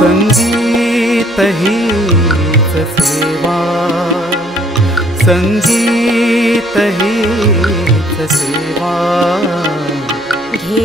संगीत हीच सेवा संगीत हीच सेवा घे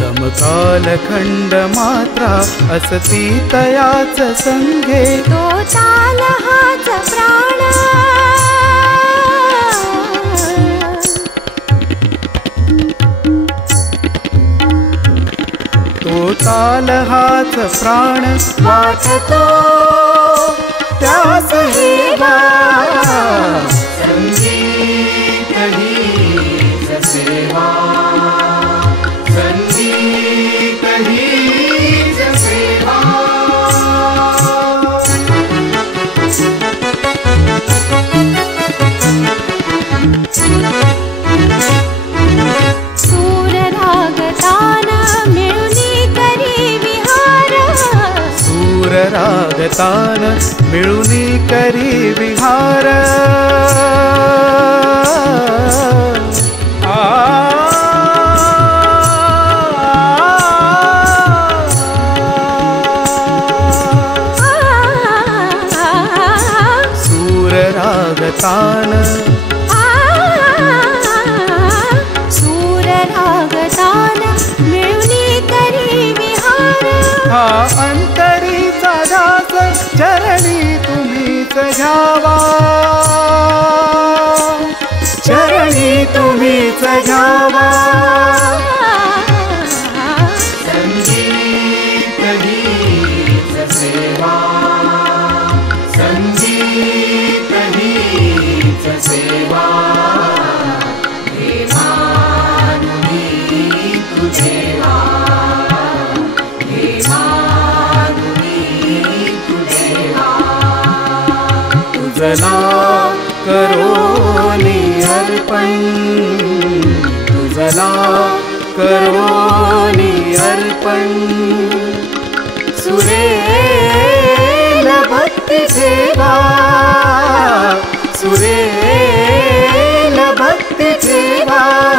समकाल खंड मात्रा असती तयाच संगे तो ताल हाच प्राण तो ताल हाच प्राण वाटतो त्यास हेवा रागतान मिळुनी करी विहार सूर रागतान मिळुनी घ्यावा. चरणी तुम्हीच घ्यावा. संगीत हीच सेवा. संगीत हीच सेवा जना कर्वानि अर्पण। कर्वानि अर्पण। सुरे भक्ति सेवा सूरे भक्ति सेवा